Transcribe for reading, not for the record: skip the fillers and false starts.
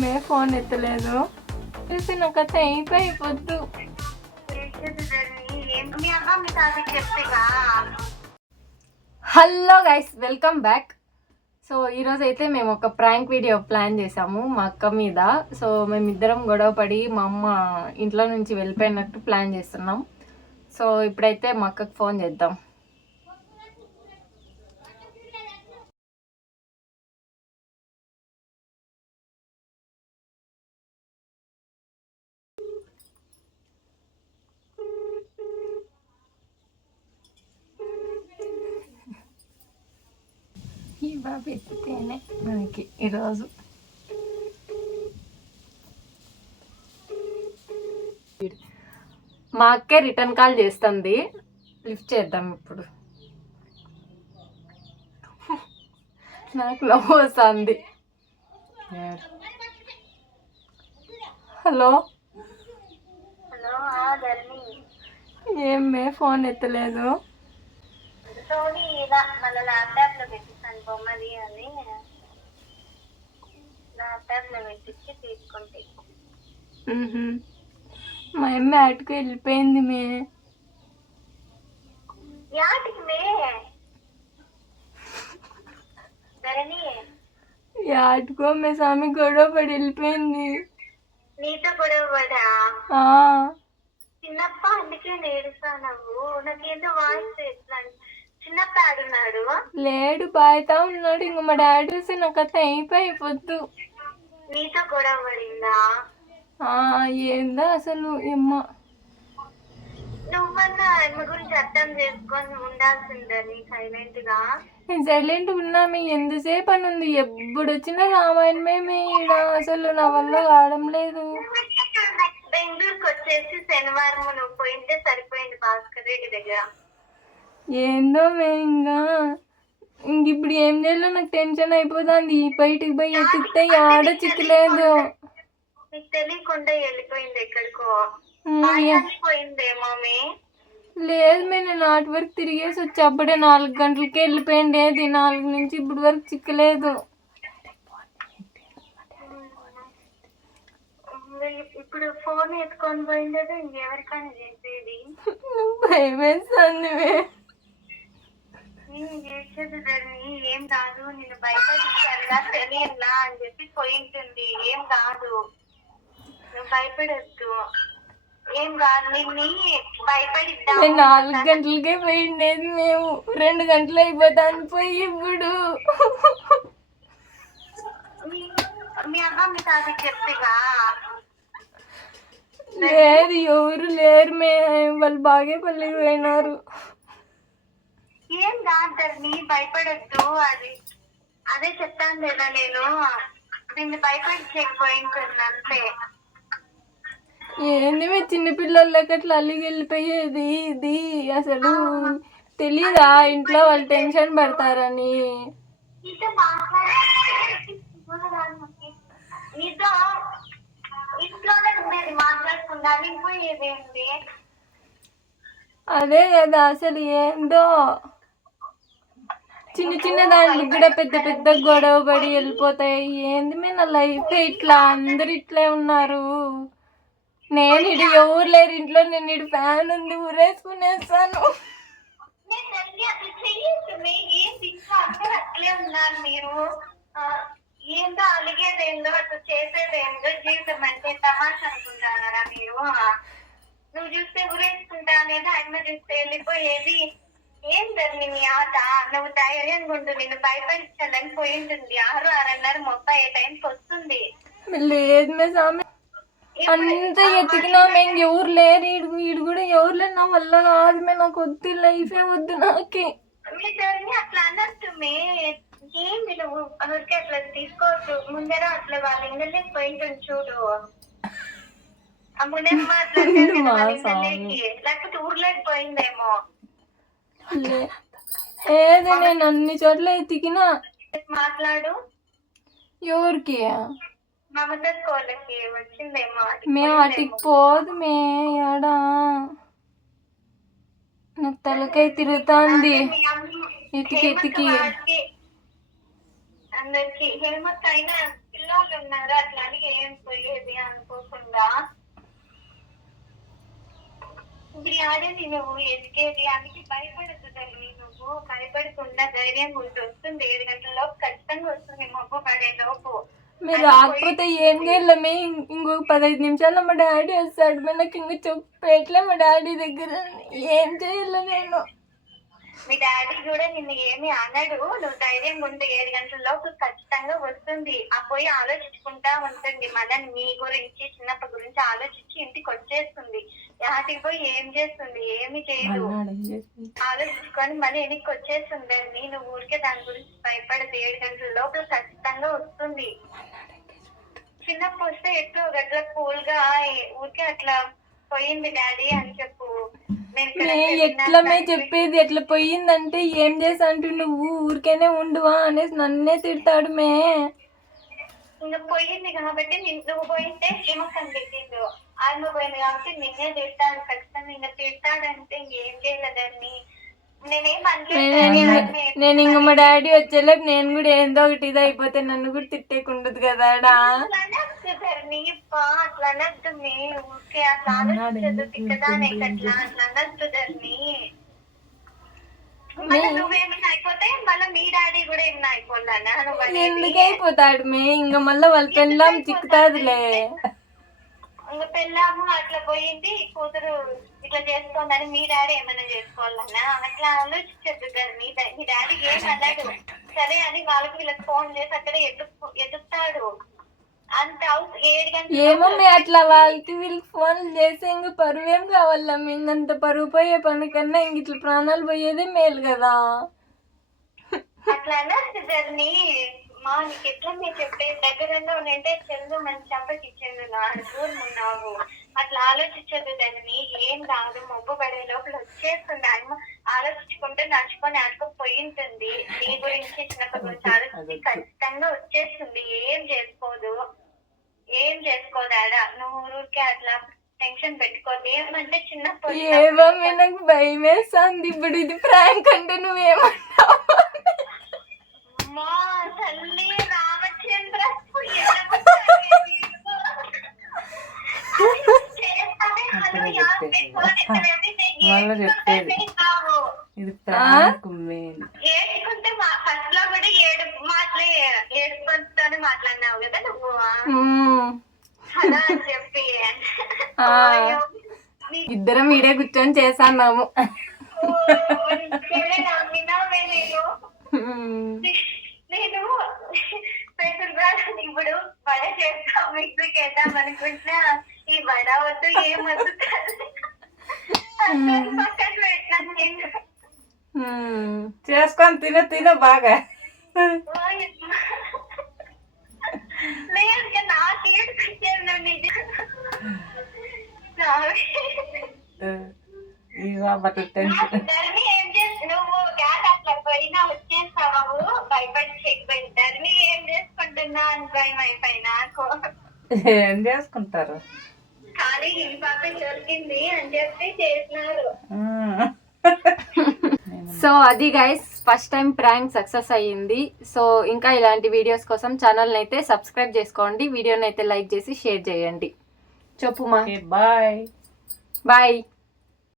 ఏమే ఫోన్ ఎత్తలేదు చూసి నా కథ అయిపోద్దు. Hello guys, welcome back. So ఈరోజు అయితే మేము ఒక ప్రాంక్ వీడియో ప్లాన్ చేసాము మా అక్క మీద. సో మేమిద్దరం గొడవ పడి మా అమ్మ ఇంట్లో నుంచి వెళ్ళిపోయినట్టు ప్లాన్ చేస్తున్నాం. సో ఇప్పుడైతే మా అక్కకి ఫోన్ చేద్దాం. ఈ బాబు ఎత్తితేనే మనకి ఈరోజు మా అక్కే రిటర్న్ కాల్ చేస్తుంది, లిఫ్ట్ చేద్దాం ఇప్పుడు. నాకు లవ్ వస్తుంది. హలో, ఏమే ఫోన్ ఎత్తలేదు? మా అమ్మ ఆటకు వెళ్ళిపోయింది మే. ఆటకో మే స్వామి గొడవ పడి వెళ్ళిపోయింది. నీతో గొడవ పడా? చిన్నప్ప అందుకే నేడుస్తావు. నాకేందో వాయిస్ ఎట్లా చిన్నప్ప ఆడున్నాడు. లేడు, బాయ్తా ఉన్నాడు. ఇంక మా డాడీ వస్తే నా కథ అయిపోద్దు. నీతో గొడవ పడిందా? ఏందో అసలు ఏమ్మ. నువ్వన్నా ఆమె గురించి అర్థం చేసుకొని ఉండాల్సిందని సైలెంట్ గా. నేను సైలెంట్ ఉన్నామే, ఎంతసేపు అని ఉంది. ఎప్పుడు వచ్చినా రామాయణమే ఈడ. అసలు నా వల్ల కావడం లేదు. బెంగళూరుకి వచ్చేసి శనివారం నువ్వు పోయింటే సరిపోయింది భాస్కర్ రెడ్డి దగ్గర. ఏందో మే ఇంకా ఇప్పుడు ఏం చేయాలో నాకు టెన్షన్ అయిపోతుంది. బయటికి పోయి ఎత్తితే ఆడ చిక్కలేదు. నీకు తెలియకుండా వెళ్ళిపోయింది ఎక్కడికో. పోయిందేమో మే. లేదు మే, నేను ఆటి వరకు తిరిగేసి వచ్చి అప్పుడే 4 గంటలకే వెళ్ళిపోయింది. 4 నుంచి ఇప్పుడు వరకు చిక్కలేదు. ఇప్పుడు ఫోన్ ఎత్తుకొని పోయింది, ఇంకెవరికైనా చేసేది. భయం వేస్తుంది. ఏం కాదు, నేను భయపడిస్తా తెలియలా అని చెప్పి పోయింటుంది. ఏం కాదు, నువ్వు భయపడద్దు. ఏం కాదు, నిన్ను భయపడిద్దా. 4 గంటలకే పోయిండేది, మేము 2 గంటలు అయిపోతాను పోయి. ఇప్పుడు మీ అమ్మ మీ తాత చెప్తేగా? లేదు, ఎవరు లేరు మే. వాళ్ళు బాగేపల్లికి పోయినారు. ఏం కాదు, నీ భయపడద్దు. అదే చెప్తాను కదా నేను. నిన్ను భయపడిపోయింటుంది అంతే. ఏంది మే, చిన్నపిల్లలకి అట్లా అల్లికి వెళ్ళిపోయేది. ఇది అసలు తెలీదా? ఇంట్లో వాళ్ళు టెన్షన్ పడతారని. అదే కదా అసలు ఏందో. చిన్న చిన్న దాంట్లో కూడా పెద్ద పెద్ద గొడవ పడి వెళ్ళిపోతాయి. ఏంది మే నా లైఫ్ ఇట్లా. అందరు ఇట్లే ఉన్నారు. నేను ఇటు ఎవరు లేరు ఇంట్లో. నేను ఇటు ఫ్యాన్ ఉంది, ఊరేసుకునేస్తాను. మీరు ఏందో అలిగేదేందో అసలు చేసేదేందో. జీవితం అంటే తమాషా అనుకుంటారా మీరు? నువ్వు చూస్తే ఊరేసుకుంటా అనేది, అమ్మ చూస్తే వెళ్ళిపోయేది. ఏం ధర్మి నీ ఆట? నువ్వు ధైర్యంగా ఉంటు, నిన్ను భయపడించాలని పోయి ఉంటుంది. 6:30 టైంకి వస్తుంది. లేదు మే స్వామి, అంత ఎతికినా మేము ఎవరు లేరు. ఈడు కూడా ఎవరు లేరు. నా వల్ల కాదు మే, నాకు వద్దు, లైఫే వద్దు నాకే. అట్లా అన్నట్టు మే. ఏంది నువ్వు ఎవరికి అట్లా తీసుకోవచ్చు? ముందర అట్లా వాళ్ళ ఇంగలే పోయింటుంది చూడు. ఆ ముందే మాట్లాడలేకి, లేకపోతే ఊర్లోకి పోయిందేమో. ఏదో నేను అన్ని చోట్ల ఎతికినా. మాట్లాడు. ఎవరికి? మమతకి వచ్చిందేమో. మేము అటికి పోదు మే. ఆడా నాకు తలకాయ తిరుగుతుంది ఎతికి ఎతికి. అందరికి హేమత్ అయినా పిల్లలు ఉన్నారు. అట్లా అడిగి ఇప్పుడు ఆడేది నువ్వు ఎదిగేది, అందుకే భయపడద్దు తల్లి. నువ్వు భయపడకుండా ధైర్యంగా ఉంటూ వస్తుంది. 7 గంటలలోపు ఖచ్చితంగా వస్తుంది, మబ్బు పడే లోపు. మీరు రాకపోతే ఏం చేయలేమే. ఇంకొక 15 నిమిషాల్లో మా డాడీ వస్తాడు. నాకు ఇంక చెప్పేట్లే మా డాడీ దగ్గర. ఏం చేయాలి నేను? మీ డాడీ కూడా నిన్ను ఏమి అనడు. నువ్వు ధైర్యంగా ఉంటే 7 గంటల లోపు ఖచ్చితంగా వస్తుంది. ఆ పోయి ఆలోచించుకుంటా ఉంటుంది. మన నీ గురించి, చిన్నప్ప గురించి ఆలోచించి ఇంటికి వచ్చేస్తుంది. వాటికి పోయి ఏం చేస్తుంది? ఏమి చేయదు. ఆలోచించుకొని మళ్ళీ వెనక్కి వచ్చేస్తుంది. నువ్వు ఊరికే దాని గురించి భయపడదు. 7 గంటల లోపు ఖచ్చితంగా వస్తుంది. చిన్నప్పుడు వస్తే ఎట్లో గట్ల కూల్ గా ఊరికే అట్లా పోయింది డాడీ అని చెప్పు. ఎట్లా మే చెప్పేది? ఎట్లా పోయిందంటే ఏం చేసా అంటూ నువ్వు ఊరికేనే ఉండువా అనేసి నన్నే తిడతాడు మే. ఇంకా పోయింది కాబట్టి నువ్వు పోయింటే శ్రీమకం పెట్టిండు. ఆయన పోయింది కాబట్టి నిన్నే తిడతాడు ఖచ్చితంగా. ఇంకా తిడతాడంటే ఇంకేం చేయలేదని నేను ఇంక మా డాడీ వచ్చేలోపు నేను కూడా ఏందో ఒకటి ఇది అయిపోతే నన్ను కూడా తిట్టేకుండదు కదా. ఎందుకు అయిపోతాడు మే? ఇంక మళ్ళీ వాళ్ళ పెళ్ళాం చిక్కుతాదిలే. ఇంకా పెళ్ళాము అట్లా పోయింది, కూతురు ఇట్లా చేసుకోందని మీ డాడీ ఏమైనా చేసుకోవాలన్నా అట్లా ఆలోచించద్దు కదా. మీ డాడీ ఏం అన్నాడు సరే అని వాళ్ళకి వీళ్ళకి ఫోన్ చేసి అక్కడ ఎదుగుతాడు. అంత 7 గంటలు ఏమో అట్లా వాళ్ళకి వీళ్ళకి ఫోన్లు చేసి ఇంక పరువు ఏం కావాలా? ఇంకంత పరువు పోయే పని కన్నా ఇంక ఇట్లా ప్రాణాలు పోయేదే మేలు కదా. అట్లా అన్నది మా నీకు ఎట్లా మీరు చెప్పే దగ్గరలో ఉంటే చెల్లు మంచి చంపకి ఇచ్చేది. దూరం ఉన్నావు అట్లా ఆలోచించదు దాన్ని. ఏం రాదు, మబ్బు పడే లోపల వచ్చేస్తుంది. ఆయన ఆలోచించుకుంటే నడుచుకొని ఆడుకోపోయి ఉంటుంది. నీ గురించి చిన్నప్పటి గురించి ఆలోచించి ఖచ్చితంగా వచ్చేస్తుంది. ఏం చేసుకోదాడా నువ్వు ఊరికే అట్లా టెన్షన్ పెట్టుకోదు. ఏమంటే చిన్నప్పుడు ఏమో నాకు భయం వేస్తుంది. ఇప్పుడు ఇది ప్రాంక్ అంటే నువ్వేమన్నావు? మా తల్లి రామచంద్ర ఏడుకుంటే ఫస్ట్ లో కూడా 7 మాటలే ఏడుపుతోనే మాట్లాడినావు కదా నువ్వు అలా అని చెప్పి. ఇద్దరం ఈడే కూర్చొని చేసాన్నాము. నేను ఇప్పుడు వడ చేస్తాం, మిక్సీకి వేద్దాం అనుకుంటున్నా. ఈ వడ వద్దు ఏమొద్దు పక్కన పెట్టాను నేను. చేసుకొని తిన బాగా. లేదు నాకేడు పెట్టాను నిజం. ధర్మి ఏం చేసి నువ్వు గ్యాస్ అట్లా పోయినా వచ్చేస్తావు భయపడి చెక్కిపోయిన ధర్మి ఏం చేసుకుంటున్నా అని భయం అయిపోయి నాకు. ఏం చేసుకుంటారు? ఖాళీ ఈ పాప దొరికింది అని చెప్పి చేసినారు. సో అది guys, first time prank success అయ్యింది. సో ఇంకా ఇలాంటి వీడియోస్ కోసం ఛానల్ని అయితే సబ్స్క్రైబ్ చేసుకోండి. వీడియోని అయితే లైక్ చేసి షేర్ చేయండి. చెప్పుమా. Bye bye.